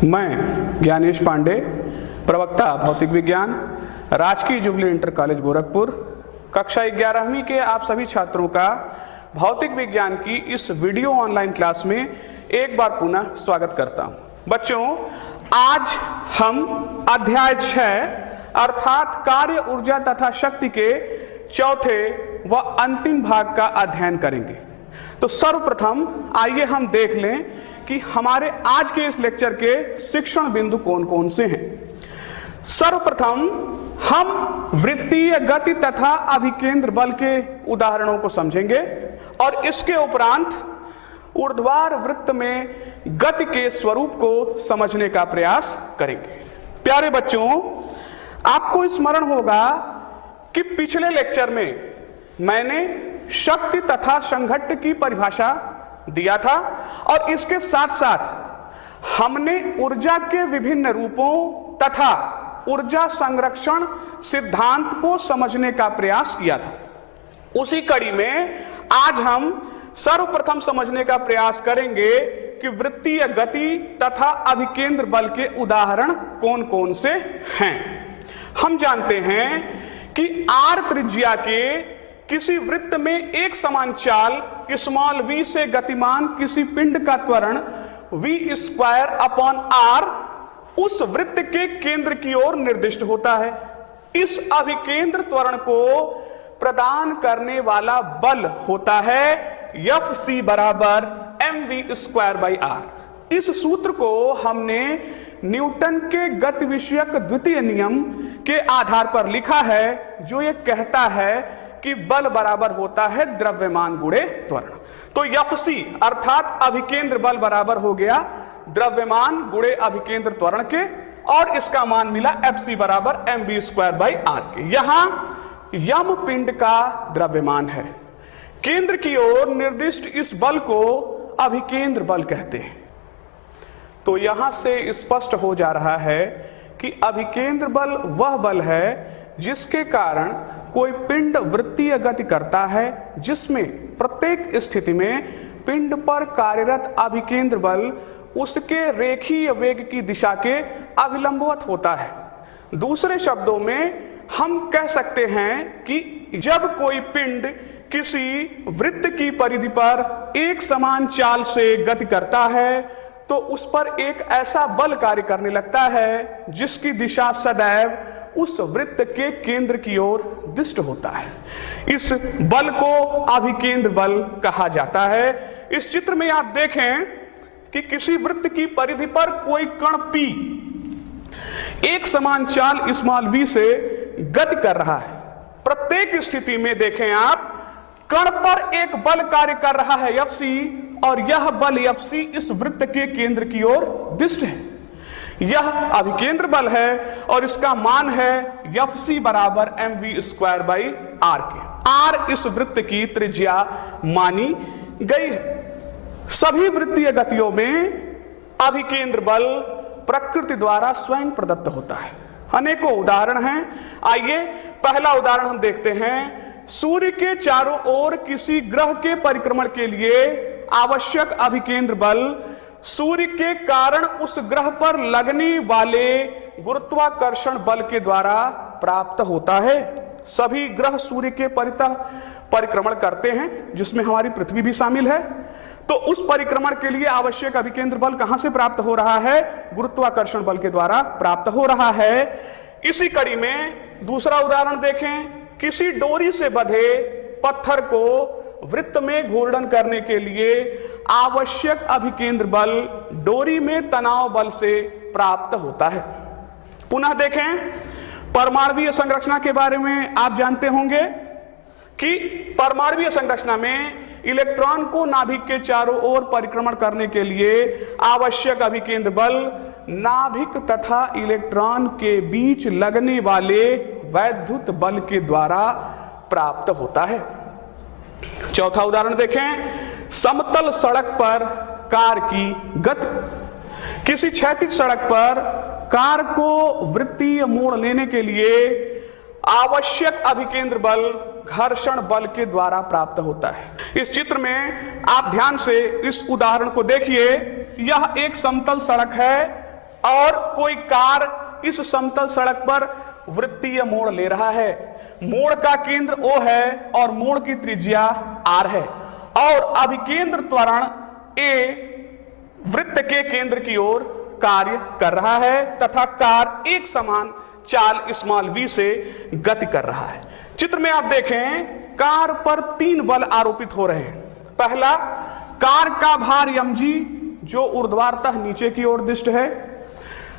मैं ज्ञानेश पांडे, प्रवक्ता भौतिक विज्ञान, राजकीय जुबली इंटर कॉलेज गोरखपुर, कक्षा 11वीं के आप सभी छात्रों का भौतिक विज्ञान की इस वीडियो ऑनलाइन क्लास में एक बार पुनः स्वागत करता हूं। बच्चों, आज हम अध्याय 6 अर्थात कार्य, ऊर्जा तथा शक्ति के चौथे व अंतिम भाग का अध्ययन करेंगे। तो सर्वप्रथम आइए हम देख लें कि हमारे आज के इस लेक्चर के शिक्षण बिंदु कौन कौन से हैं। सर्वप्रथम हम वृत्तीय गति तथा अभिकेंद्र बल के उदाहरणों को समझेंगे और इसके उपरांत ऊर्ध्वाधर वृत्त में गति के स्वरूप को समझने का प्रयास करेंगे। प्यारे बच्चों, आपको स्मरण होगा कि पिछले लेक्चर में मैंने शक्ति तथा संघट्ट की परिभाषा दिया था और इसके साथ साथ हमने ऊर्जा के विभिन्न रूपों तथा ऊर्जा संरक्षण सिद्धांत को समझने का प्रयास किया था। उसी कड़ी में आज हम सर्वप्रथम समझने का प्रयास करेंगे कि वृत्तीय गति तथा अभिकेंद्र बल के उदाहरण कौन कौन से हैं। हम जानते हैं कि r त्रिज्या के किसी वृत्त में एक समान चाल स्मॉल v से गतिमान किसी पिंड का त्वरण v²/r उस वृत्त के केंद्र की ओर निर्दिष्ट होता है। इस अभिकेंद्र त्वरण को प्रदान करने वाला बल होता है Fc = mv²/r। इस सूत्र को हमने न्यूटन के गति विषयक द्वितीय नियम के आधार पर लिखा है, जो ये कहता है कि बल बराबर होता है द्रव्यमान गुणे त्वरण। तो Fc अर्थात अभिकेंद्र बल बराबर हो गया द्रव्यमान गुणे अभिकेंद्र त्वरण के, और इसका मान मिला Fc = mv²/r के। यहां यम पिंड का द्रव्यमान है। केंद्र की ओर निर्दिष्ट इस बल को अभिकेंद्र बल कहते हैं। तो यहां से स्पष्ट हो जा रहा है कि अभिकेंद्र बल वह बल है जिसके कारण कोई पिंड वृत्तीय गति करता है, जिसमें प्रत्येक स्थिति में पिंड पर कार्यरत अभिकेंद्र बल उसके रेखीय वेग की दिशा के अभिलंबवत होता है। दूसरे शब्दों में हम कह सकते हैं कि जब कोई पिंड किसी वृत्त की परिधि पर एक समान चाल से गति करता है तो उस पर एक ऐसा बल कार्य करने लगता है जिसकी दिशा सदैव उस वृत्त के केंद्र की ओर दिष्ट होता है। इस बल को अभिकेंद्र बल कहा जाता है। इस चित्र में आप देखें कि किसी वृत्त की परिधि पर कोई कण P एक समान चाल v से गति कर रहा है। प्रत्येक स्थिति में देखें आप, कण पर एक बल कार्य कर रहा है Fc, और यह बल Fc इस वृत्त के केंद्र की ओर दिष्ट है। यह अभिकेंद्र बल है और इसका मान है Fc = mv²/r के। r इस वृत्त की त्रिज्या मानी गई है। सभी वृत्तीय गतियों में अभिकेंद्र बल प्रकृति द्वारा स्वयं प्रदत्त होता है। अनेकों उदाहरण हैं। आइए पहला उदाहरण हम देखते हैं। सूर्य के चारों ओर किसी ग्रह के परिक्रमण के लिए आवश्यक अभिकेंद्र बल सूर्य के कारण उस ग्रह पर लगने वाले गुरुत्वाकर्षण बल के द्वारा प्राप्त होता है। सभी ग्रह सूर्य के परितः परिक्रमण करते हैं, जिसमें हमारी पृथ्वी भी शामिल है। तो उस परिक्रमण के लिए आवश्यक अभिकेंद्र बल कहां से प्राप्त हो रहा है? गुरुत्वाकर्षण बल के द्वारा प्राप्त हो रहा है। इसी कड़ी में दूसरा उदाहरण देखें। किसी डोरी से बंधे पत्थर को वृत्त में घूर्णन करने के लिए आवश्यक अभिकेंद्र बल डोरी में तनाव बल से प्राप्त होता है। पुनः देखें, परमाणुवीय संरचना के बारे में आप जानते होंगे कि परमाणुवीय संरचना में इलेक्ट्रॉन को नाभिक के चारों ओर परिक्रमण करने के लिए आवश्यक अभिकेंद्र बल नाभिक तथा इलेक्ट्रॉन के बीच लगने वाले वैद्युत बल के द्वारा प्राप्त होता है। चौथा उदाहरण देखें। समतल सड़क पर कार की गति। किसी क्षैतिज सड़क पर कार को वृत्तीय मोड़ लेने के लिए आवश्यक अभिकेंद्र बल घर्षण बल के द्वारा प्राप्त होता है। इस चित्र में आप ध्यान से इस उदाहरण को देखिए। यह एक समतल सड़क है और कोई कार इस समतल सड़क पर वृत्तीय मोड़ ले रहा है। मोड़ का केंद्र O है और मोड़ की त्रिज्या R है और अभिकेंद्र त्वरण A वृत्त के केंद्र की ओर कार्य कर रहा है तथा कार एक समान चाल स्मॉल v से गति कर रहा है। चित्र में आप देखें, कार पर 3 बल आरोपित हो रहे हैं। पहला, कार का भार mg जो ऊर्ध्वाधर नीचे की ओर दिष्ट है।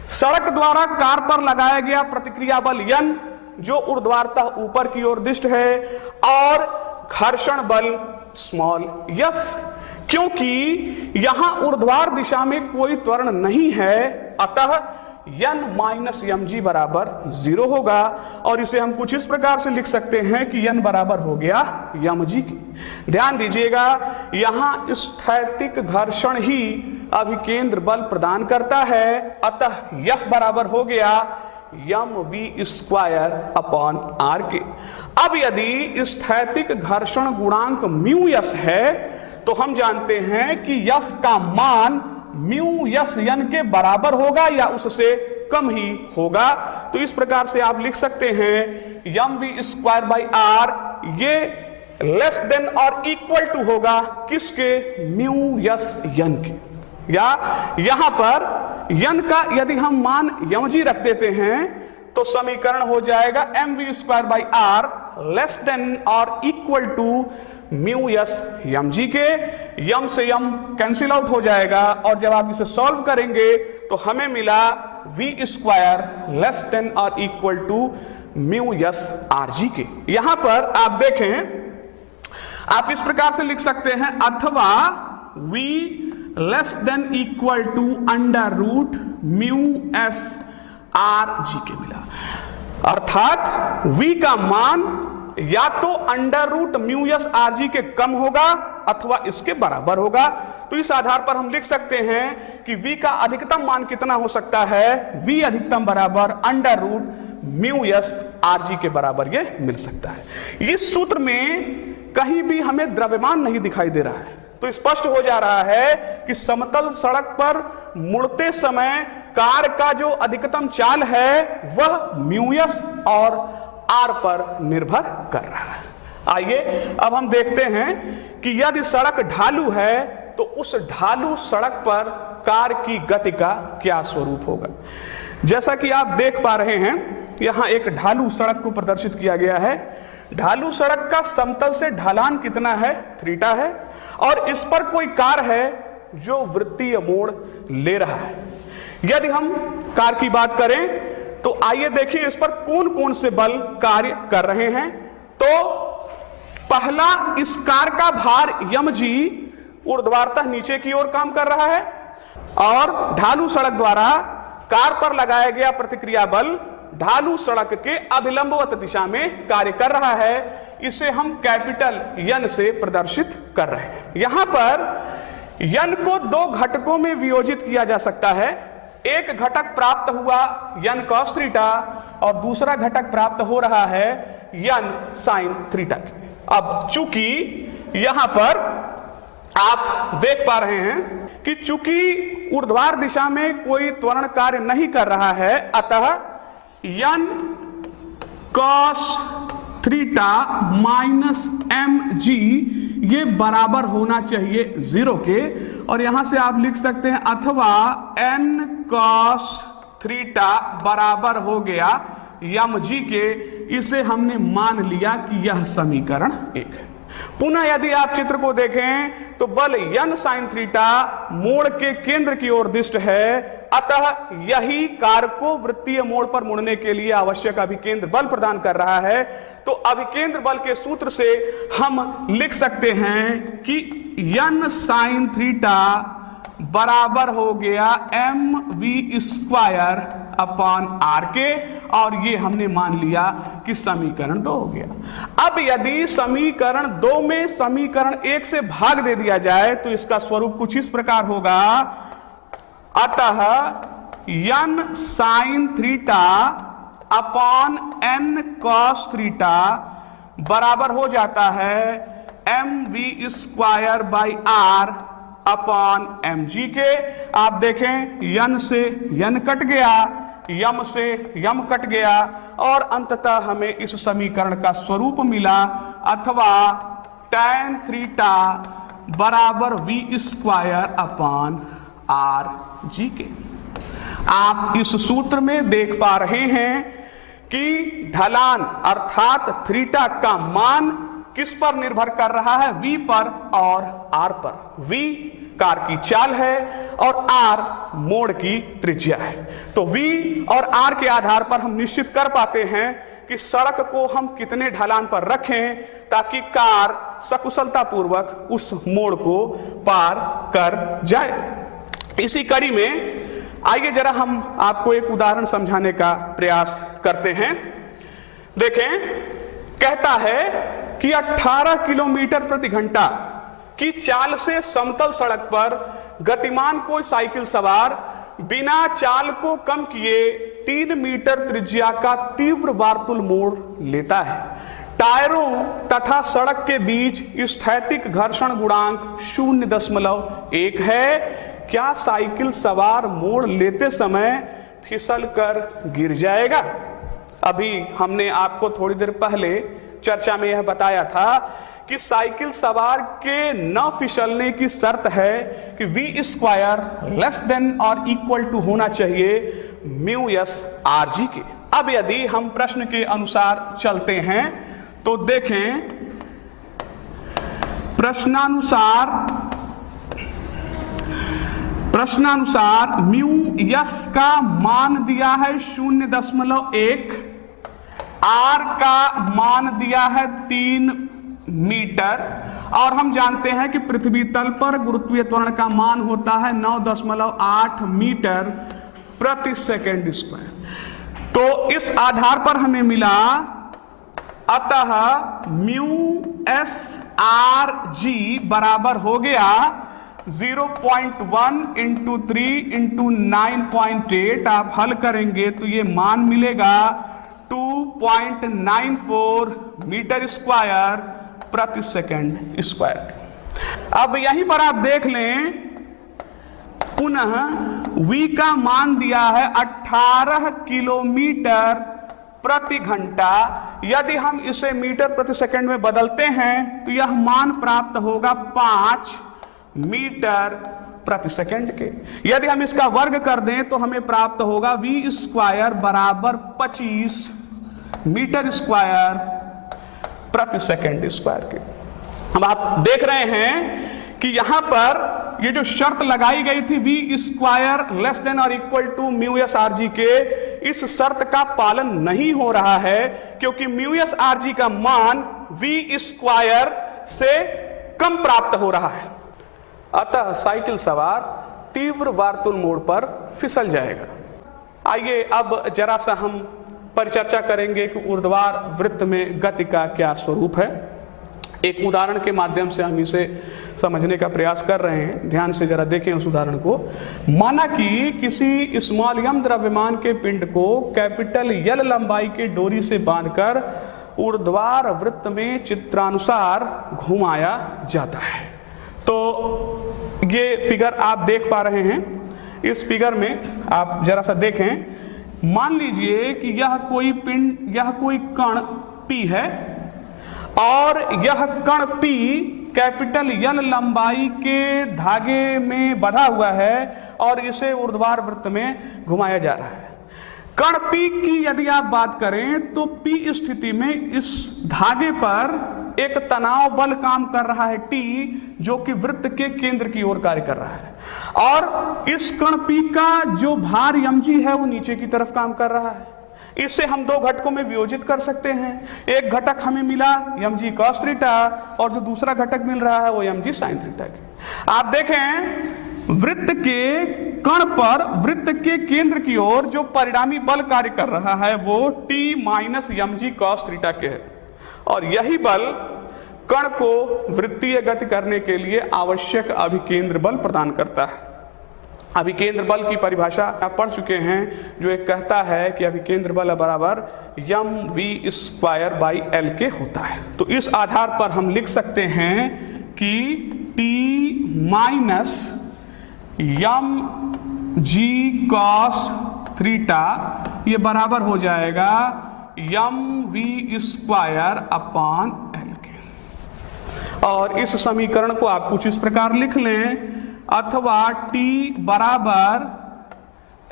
सड़क द्वारा कार पर लगाया गया प्रतिक्रिया बल N जो ऊर्ध्वाधर ऊपर की ओर दिष्ट है और घर्षण बल स्मॉल f, क्योंकि यहां ऊर्ध्वाधर दिशा में कोई त्वरण नहीं है अतः N माइनस mg बराबर 0 होगा और इसे हम कुछ इस प्रकार से लिख सकते हैं कि N बराबर हो गया mg की। ध्यान दीजिएगा, यहां स्थैतिक घर्षण ही अभिकेंद्र बल प्रदान करता है अतः F बराबर हो गया mv स्क्वायर अपॉन r के। अब यदि स्थैतिक घर्षण गुणांक μs है तो हम जानते हैं कि F का मान μs n के बराबर होगा या उससे कम ही होगा। तो इस प्रकार से आप लिख सकते हैं mv स्क्वायर बाई r ये लेस देन और इक्वल टू होगा किसके, μs n के। या यहां पर n का यदि हम मान mg रख देते हैं तो समीकरण हो जाएगा mv square by r less than और इक्वल टू μs mg के। m से m कैंसिल आउट हो जाएगा और जब आप इसे सॉल्व करेंगे तो हमें मिला v स्क्वायर लेस देन और इक्वल टू μs rg के। यहां पर आप देखें, आप इस प्रकार से लिख सकते हैं अथवा v less than equal to under root μs rg के मिला, अर्थात v का मान या तो अंडर रूट μs rg के कम होगा अथवा इसके बराबर होगा। तो इस आधार पर हम लिख सकते हैं कि v का अधिकतम मान कितना हो सकता है, v अधिकतम बराबर अंडर रूट μs rg के बराबर ये मिल सकता है। इस सूत्र में कहीं भी हमें द्रव्यमान नहीं दिखाई दे रहा है तो स्पष्ट हो जा रहा है कि समतल सड़क पर मुड़ते समय कार का जो अधिकतम चाल है वह μs और r पर निर्भर कर रहा है। आइए अब हम देखते हैं कि यदि सड़क ढालू है तो उस ढालू सड़क पर कार की गति का क्या स्वरूप होगा। जैसा कि आप देख पा रहे हैं, यहां एक ढालू सड़क को प्रदर्शित किया गया है। ढालू सड़क का समतल से ढलान कितना है, थीटा है और इस पर कोई कार है जो वृत्तीय मोड़ ले रहा है। यदि हम कार की बात करें तो आइए देखिए इस पर कौन कौन से बल कार्य कर रहे हैं। तो पहला, इस कार का भार mg ऊर्ध्वाधर नीचे की ओर काम कर रहा है और ढालू सड़क द्वारा कार पर लगाया गया प्रतिक्रिया बल ढालू सड़क के अभिलंबवत दिशा में कार्य कर रहा है। इसे हम कैपिटल N से प्रदर्शित कर रहे हैं। यहां पर N को 2 घटकों में वियोजित किया जा सकता है। एक घटक प्राप्त हुआ N cos थीटा और दूसरा घटक प्राप्त हो रहा है N sin थीटा के। अब चूंकि यहां पर आप देख पा रहे हैं कि चूंकि ऊर्ध्वाधर दिशा में कोई त्वरण कार्य नहीं कर रहा है अतः N cos theta minus mg ये बराबर होना चाहिए 0 के और यहां से आप लिख सकते हैं अथवा n cos थीटा बराबर हो गया mg के। इसे हमने मान लिया कि यह समीकरण 1 है। पुनः यदि आप चित्र को देखें तो बल N sin थीटा मोड़ के केंद्र की ओर दिष्ट है अतः यही कार को वृत्तीय मोड़ पर मुड़ने के लिए आवश्यक अभिकेंद्र बल प्रदान कर रहा है। तो अभिकेंद्र बल के सूत्र से हम लिख सकते हैं कि N sin थीटा बराबर हो गया mv स्क्वायर अपॉन r के और ये हमने मान लिया कि समीकरण 2 हो गया। अब यदि समीकरण 2 में समीकरण 1 से भाग दे दिया जाए तो इसका स्वरूप कुछ इस प्रकार होगा अतः n sin theta upon n cos theta बराबर हो जाता है mv square by r upon mg के। आप देखें यन से यन कट गया, यम से यम कट गया और अंततः हमें इस समीकरण का स्वरूप मिला, अथवा tan थीटा बराबर v square upon are G के। आप इस सूत्र में देख पा रहे हैं कि ढलान अर्थात थीटा का मान किस पर निर्भर कर रहा है, v पर और r पर। v कार की चाल है और r मोड़ की त्रिज्या है। तो v और r के आधार पर हम निश्चित कर पाते हैं कि सड़क को हम कितने ढलान पर रखें ताकि कार सकुशलता पूर्वक उस मोड़ को पार कर जाए। इसी कड़ी में आइए जरा हम आपको एक उदाहरण समझाने का प्रयास करते हैं। देखें, कहता है कि 18 किलोमीटर प्रति घंटा की चाल से समतल सड़क पर गतिमान कोई साइकिल सवार बिना चाल को कम किए 3 मीटर त्रिज्या का तीव्र वार्तुल मोड़ लेता है। टायरों तथा सड़क के बीच स्थैतिक घर्षण गुणांक 0.1 है। क्या साइकिल सवार मोड़ लेते समय फिसल कर गिर जाएगा? अभी हमने आपको थोड़ी देर पहले चर्चा में यह बताया था कि साइकिल सवार के न फिसलने की शर्त है कि v स्क्वायर लेस देन और इक्वल टू होना चाहिए म्यू एस आर जी के। अब यदि हम प्रश्न के अनुसार चलते हैं तो देखें, प्रश्नानुसार म्यू यस का मान दिया है 0.1, आर का मान दिया है 3 मीटर और हम जानते हैं कि पृथ्वी तल पर गुरुत्वीय त्वरण का मान होता है 9.8 मीटर प्रति सेकंड स्क्वायर। तो इस आधार पर हमें मिला, अतः म्यू एस आर जी बराबर हो गया 0.1 इंटू 3 इंटू 9.8। आप हल करेंगे तो ये मान मिलेगा 2.94 मीटर स्क्वायर प्रति सेकंड स्क्वायर। अब यहीं पर आप देख लें, पुनः v का मान दिया है 18 किलोमीटर प्रति घंटा। यदि हम इसे मीटर प्रति सेकंड में बदलते हैं तो यह मान प्राप्त होगा 5 मीटर प्रति सेकंड के। यदि हम इसका वर्ग कर दें तो हमें प्राप्त होगा v स्क्वायर बराबर 25 मीटर स्क्वायर प्रति सेकंड स्क्वायर के। अब आप देख रहे हैं कि यहां पर ये जो शर्त लगाई गई थी v स्क्वायर लेस देन और equal to mu S R G के, इस शर्त का पालन नहीं हो रहा है क्योंकि म्यू एस आर जी का मान v स्क्वायर से कम प्राप्त हो रहा है। अतः साइकिल सवार तीव्र वार्तुल मोड़ पर फिसल जाएगा। आइए अब जरा सा हम परिचर्चा करेंगे कि ऊर्ध्वाधर वृत्त में गति का क्या स्वरूप है। एक उदाहरण के माध्यम से हम इसे समझने का प्रयास कर रहे हैं। ध्यान से जरा देखें उस उदाहरण को। माना कि किसी स्मॉल यम द्रव्यमान के पिंड को कैपिटल यल लंबाई के डोरी से बांधकर ऊर्ध्वाधर वृत्त में चित्रानुसार घुमाया जाता है। तो ये फिगर आप देख पा रहे हैं। इस फिगर में आप जरा सा देखें, मान लीजिए कि यह कोई पिंड, यह कोई कण P है और यह कण P कैपिटल यल लंबाई के धागे में बंधा हुआ है और इसे ऊर्ध्वाधर वृत्त में घुमाया जा रहा है। कण P की यदि आप बात करें तो P स्थिति में इस धागे पर एक तनाव बल काम कर रहा है T, जो कि वृत्त के केंद्र की ओर कार्य कर रहा है और इस कण P का जो भार mg है वो नीचे की तरफ काम कर रहा है। इसे हम दो घटकों में वियोजित कर सकते हैं। एक घटक हमें मिला mg cos थीटा और जो दूसरा घटक मिल रहा है वो mg sin थीटा के। आप देखें, वृत्त के कण पर वृत्त के केंद्र की ओर जो परिणामी बल कार्य कर रहा है वो T minus mg cos theta के है और यही बल कण को वृत्तीय गति करने के लिए आवश्यक अभिकेंद्र बल प्रदान करता है। अभिकेंद्र बल की परिभाषा आप पढ़ चुके हैं, जो एक कहता है कि अभिकेंद्र बल बराबर mv स्क्वायर बाई l के होता है। तो इस आधार पर हम लिख सकते हैं कि T minus M G cos theta, ये बराबर हो जाएगा M V square upon L के। और इस समीकरण को आप कुछ इस प्रकार लिख लें, अथवा t बराबर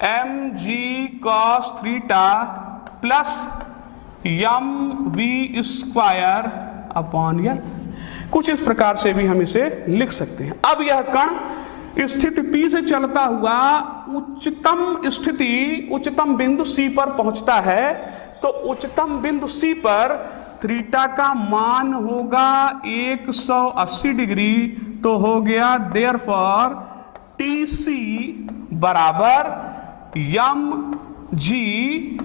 M G cos theta plus M V square upon L, कुछ इस प्रकार से भी हम इसे लिख सकते हैं। अब यह कण स्थिति P से चलता हुआ उच्चतम स्थिति, उच्चतम बिंदु C पर पहुंचता है, तो उच्चतम बिंदु C पर थीटा का मान होगा 180 डिग्री, तो हो गया देयरफॉर TC बराबर M G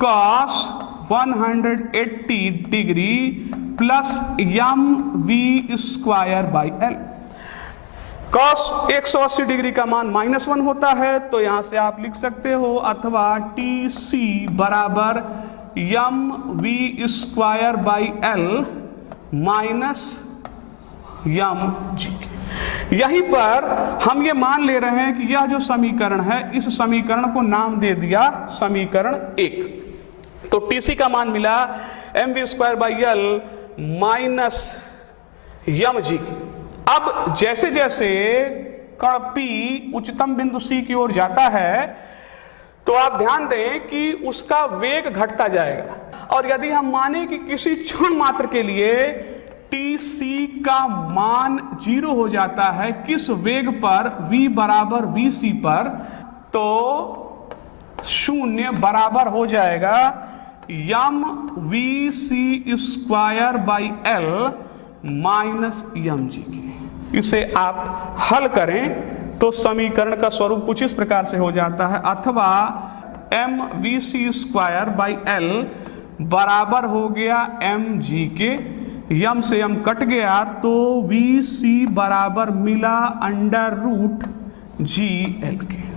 cos 180 degree plus M V square by L. Cos 180 degree का मान -1 होता है, तो यहां से आप लिख सकते हो अथवा TC बराबर M V square by L minus M G. यहीं पर हम ये मान ले रहे हैं कि यह जो समीकरण है, इस समीकरण को नाम दे दिया समीकरण 1। तो TC का मान मिला M V square by L minus M G की। अब जैसे जैसे कण P उच्चतम बिंदु C की ओर जाता है, तो आप ध्यान दें कि उसका वेग घटता जाएगा। और यदि हम माने कि किसी क्षण मात्र के लिए TC का मान 0 हो जाता है, किस वेग पर, V बराबर VC पर, तो 0 बराबर हो जाएगा M V C square by L minus M G की। इसे आप हल करें तो समीकरण का स्वरूप कुछ इस प्रकार से हो जाता है, अथवा M V C square by L बराबर हो गया एम जी के, यम से यम कट गया तो वी सी बराबर मिला अंडर रूट जी एल के।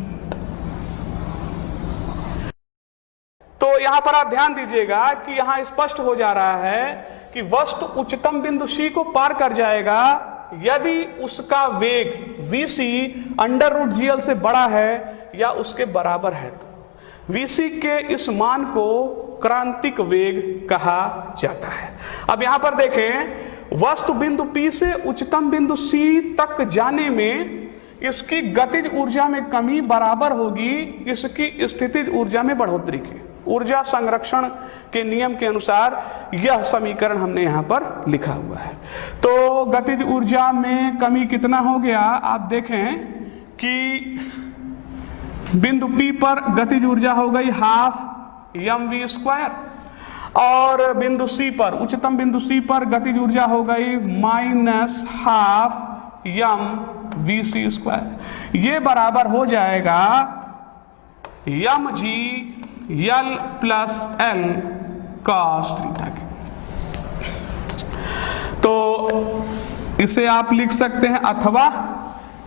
तो यहां पर आप ध्यान दीजिएगा कि यहां स्पष्ट हो जा रहा है कि वस्तु उच्चतम बिंदु C को पार कर जाएगा यदि उसका वेग Vc अंडर रूट GL से बड़ा है या उसके बराबर है। तो Vc के इस मान को क्रांतिक वेग कहा जाता है। अब यहां पर देखें, वस्तु बिंदु P से उच्चतम बिंदु C तक जाने में इसकी गतिज ऊर्जा में कमी बराबर होगी इसकी स्थितिज ऊर्जा में बढ़ोतरी की। ऊर्जा संरक्षण के नियम के अनुसार यह समीकरण हमने यहां पर लिखा हुआ है। तो गतिज ऊर्जा में कमी कितना हो गया, आप देखें कि बिंदु P पर गतिज ऊर्जा हो गई हाफ एम वी स्क्वायर, और बिंदु C पर, उच्चतम बिंदु C पर गतिज ऊर्जा हो गई minus half M V C square. ये बराबर हो जाएगा M G L plus L cos theta के। तो इसे आप लिख सकते हैं, अथवा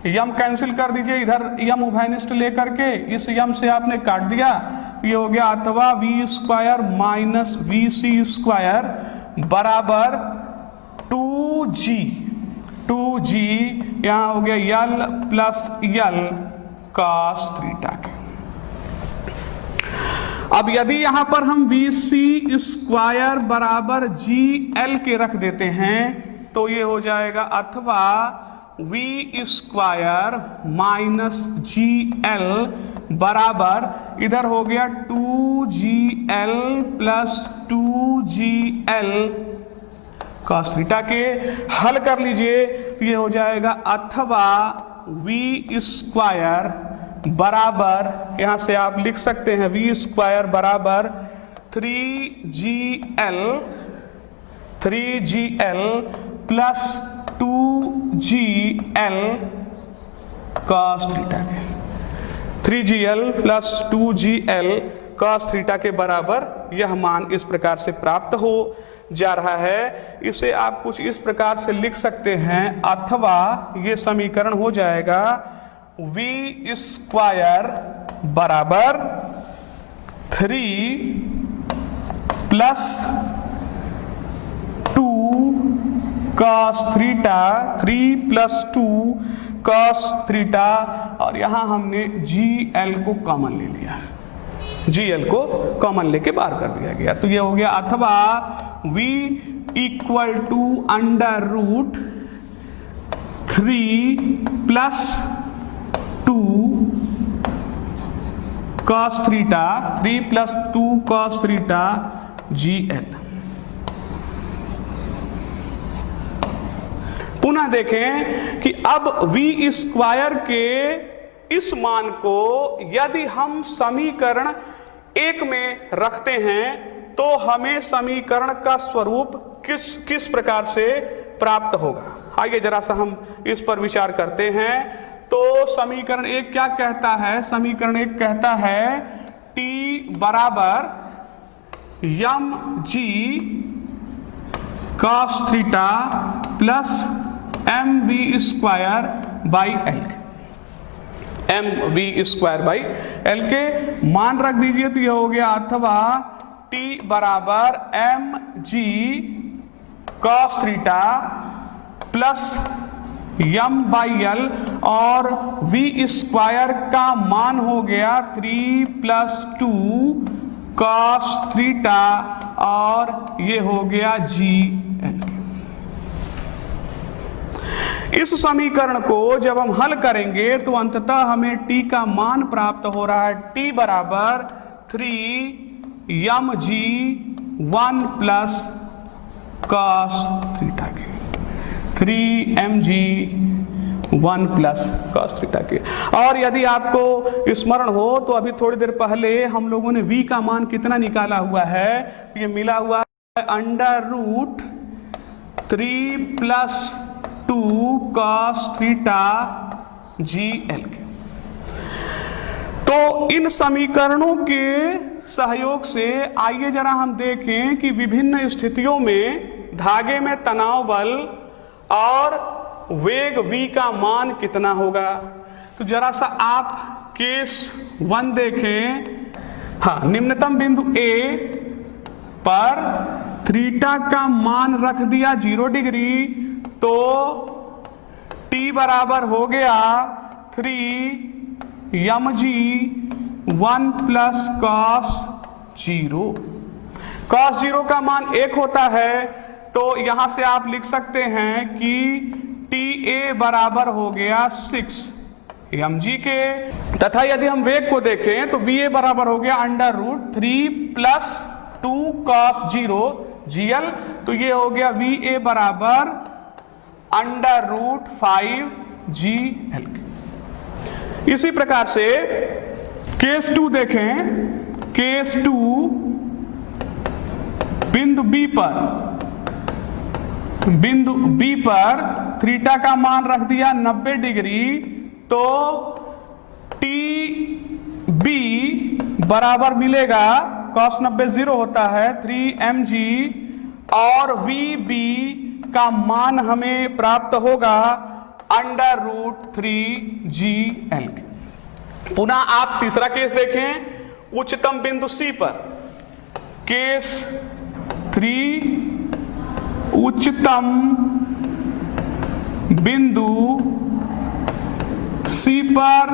यम कैंसिल कर दीजिए, इधर यम उभयनिष्ठ लेकर के इस यम से आपने काट दिया, ये हो गया अथवा V square minus V C square बराबर 2g यहां हो गया L plus L cos theta के। अब यदि यहां पर हम वी सी स्क्वायर बराबर जी एल के रख देते हैं तो ये हो जाएगा अथवा V square minus G L बराबर, इधर हो गया 2gl plus 2gl cos theta के। हल कर लीजिए, ये हो जाएगा अथवा वी स्क्वायर बराबर, यहां से आप लिख सकते हैं वी स्क्वायर बराबर 3gl plus 2gl cos theta के। 3gl plus 2gl cos theta के बराबर यह मान इस प्रकार से प्राप्त हो जा रहा है। इसे आप कुछ इस प्रकार से लिख सकते हैं, अथवा ये समीकरण हो जाएगा वी स्क्वायर बराबर 3 plus 2 cos theta 3 + 2 cos theta, और यहां हमने GL को कॉमन ले लिया, GL को कॉमन लेके बाहर कर दिया गया। तो ये हो गया, अथवा V = √3 + 2 cos theta 3 + 2 cos theta GL। पुनः देखें कि अब V² के इस मान को यदि हम समीकरण 1 में रखते हैं तो हमें समीकरण का स्वरूप किस प्रकार से प्राप्त होगा। आइए जरा सा हम इस पर विचार करते हैं। तो समीकरण 1 क्या कहता है? समीकरण 1 कहता है T = mg cos theta plus mv²/L, mv²/L के मान रख दीजिए। तो यह हो गया, अथवा T = mg cos theta plus m/L, और v² का मान हो गया 3 + 2 cos थीटा, और ये हो गया GL। इस समीकरण को जब हम हल करेंगे तो अंततः हमें T का मान प्राप्त हो रहा है, T = 3mg 1 + cos थीटा के, 3mg 1 + cos थीटा के। और यदि आपको स्मरण हो तो अभी थोड़ी देर पहले हम लोगों ने V का मान कितना निकाला हुआ है? ये मिला हुआ है √3 + 2 cos थीटा GL के। तो इन समीकरणों के सहयोग से आइए जरा हम देखें कि विभिन्न स्थितियों में धागे में तनाव बल और वेग V का मान कितना होगा। तो जरा सा आप केस 1 देखें। हाँ, निम्नतम बिंदु A पर थीटा का मान रख दिया 0 डिग्री, तो T बराबर हो गया 3mg 1 + cos 0। cos 0 का मान 1 होता है, तो यहां से आप लिख सकते हैं कि TA बराबर हो गया 6mg के। तथा यदि हम वेग को देखें तो VA बराबर हो गया √3 + 2 cos 0 GL। तो ये हो गया VA बराबर √5 GL। इसी प्रकार से केस 2 देखें। केस 2 बिंदु B पर थीटा का मान रख दिया 90 डिग्री, तो TB बराबर मिलेगा, cos 90 0 होता है, 3mg, और VB का मान हमें प्राप्त होगा √3 GL। पुनः आप तीसरा केस देखें। उच्चतम बिंदु C पर केस 3, उच्चतम बिंदु C पर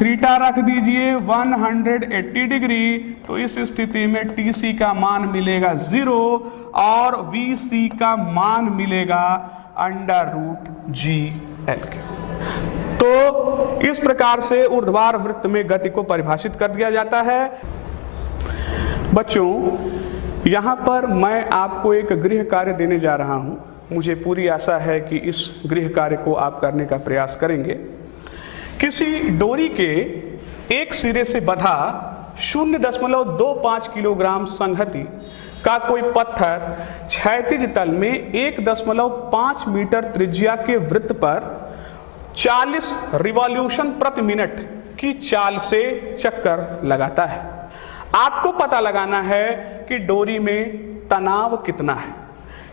थीटा रख दीजिए 180 डिग्री। तो इस स्थिति में TC का मान मिलेगा 0 और VC का मान मिलेगा √GL। तो इस प्रकार से ऊर्ध्वाधर वृत्त में गति को परिभाषित कर दिया जाता है। बच्चों, यहाँ पर मैं आपको एक गृह कार्य देने जा रहा हूँ। मुझे पूरी आशा है कि इस गृह कार्य को आप करने का प्रयास करेंगे। किसी डोरी के एक सिरे से बंधा 0.25 किलोग्राम संहति का कोई पत्थर क्षैतिज तल में 1.5 मीटर त्रिज्या के वृत्त पर 40 रिवॉल्यूशन प्रति मिनट की चाल से चक्कर लगाता है। आपको पता लगाना है कि डोरी में तनाव कितना है।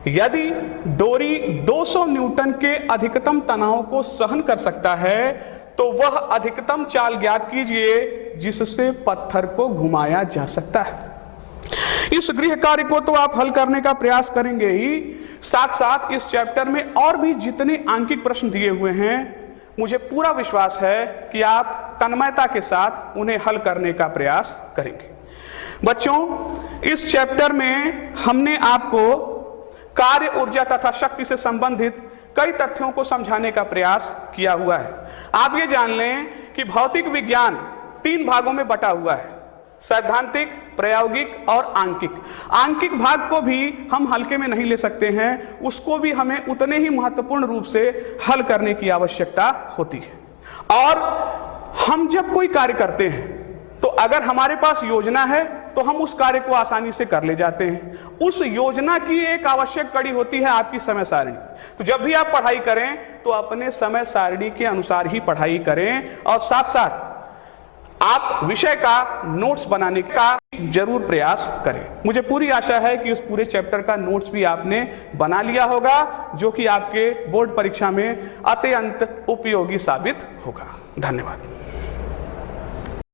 यदि डोरी 200 न्यूटन के अधिकतम तनाव को सहन कर सकता है तो वह अधिकतम चाल ज्ञात कीजिए जिससे पत्थर को घुमाया जा सकता है। इस गृह कार्य को तो आप हल करने का प्रयास करेंगे ही, साथ साथ इस चैप्टर में और भी जितने आंकिक प्रश्न दिए हुए हैं, मुझे पूरा विश्वास है कि आप तन्मयता के साथ उन्हें हल करने का प्रयास करेंगे। बच्चों, इस चैप्टर में हमने आपको कार्य ऊर्जा तथा शक्ति से संबंधित कई तथ्यों को समझाने का प्रयास किया हुआ है। आप ये जान लें कि भौतिक विज्ञान 3 भागों में बटा हुआ है, सैद्धांतिक, प्रायोगिक और आंकिक। आंकिक भाग को भी हम हल्के में नहीं ले सकते हैं, उसको भी हमें उतने ही महत्वपूर्ण रूप से हल करने की आवश्यकता होती है। और हम जब कोई कार्य करते हैं तो अगर हमारे पास योजना है तो हम उस कार्य को आसानी से कर ले जाते हैं। उस योजना की एक आवश्यक कड़ी होती है आपकी समय सारणी। तो जब भी आप पढ़ाई करें तो अपने समय सारणी के अनुसार ही पढ़ाई करें और साथ साथ आप विषय का नोट्स बनाने का जरूर प्रयास करें। मुझे पूरी आशा है कि उस पूरे चैप्टर का नोट्स भी आपने बना लिया होगा, जो कि आपके बोर्ड परीक्षा में अत्यंत उपयोगी साबित होगा। धन्यवाद।